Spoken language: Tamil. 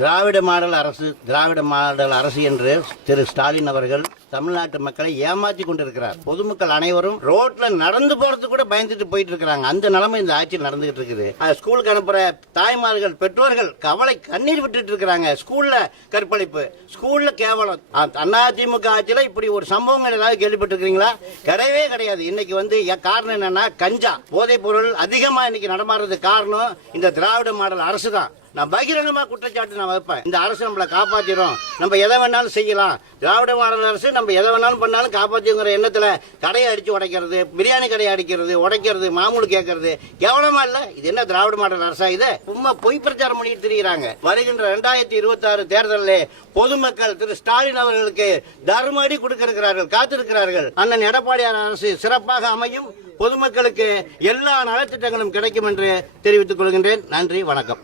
திராவிட மாடல் அரசு என்று திரு ஸ்டாலின் அவர்கள் தமிழ்நாட்டு மக்களை ஏமாற்றி கொண்டிருக்கிறார். பொதுமக்கள் அனைவரும் ரோட்ல நடந்து போறதுக்கு கூட பயந்துட்டு போயிட்டு இருக்காங்க. அந்த நிலைமை இந்த ஆட்சி நடந்துகிட்டு இருக்குது. ஸ்கூலுக்கு அனுப்புற தாய்மார்கள், பெற்றோர்கள் கவலை கண்ணீர் விட்டுட்டு இருக்காங்க. ஸ்கூல்ல கற்பழிப்பு, ஸ்கூல்ல கேவலம். அதிமுக ஆட்சியில இப்படி ஒரு சம்பவங்கள் ஏதாவது கேள்விப்பட்டு இருக்கீங்களா? கிடையவே கிடையாது. இன்னைக்கு காரணம் என்னன்னா, கஞ்சா போதைப் பொருள் அதிகமா இன்னைக்கு நடமாடுறதுக்கு காரணம் இந்த திராவிட மாடல் அரசு தான். நான் பகிரங்கமா குற்றச்சாட்டு நான் வைப்பேன். இந்த அரசு நம்மளை காப்பாற்றிடும், நம்ம எதை வேணாலும் செய்யலாம். திராவிட மாடல் அரசு நம்ம எதை வேணாலும் பண்ணாலும் காப்பாற்றிங்கிற எண்ணத்துல கடையை அடிச்சு உடைக்கிறது, பிரியாணி கடையை அடிக்கிறது, உடைக்கிறது, மாமூல் கேட்கறது கேவலமா இல்ல? இது என்ன திராவிட மாடல் அரசா? இது சும்மா பொய் பிரச்சாரம் பண்ணிட்டு திரிகிறாங்க. வருகின்ற 2026 தேர்தலில் பொதுமக்கள் திரு ஸ்டாலின் அவர்களுக்கு தர்ம அடி கொடுக்க இருக்கிறார்கள், காத்திருக்கிறார்கள். அண்ணன் எடப்பாடியார் அரசு சிறப்பாக அமையும், பொதுமக்களுக்கு எல்லா நலத்திட்டங்களும் கிடைக்கும் என்று தெரிவித்துக் கொள்கின்றேன். நன்றி, வணக்கம்.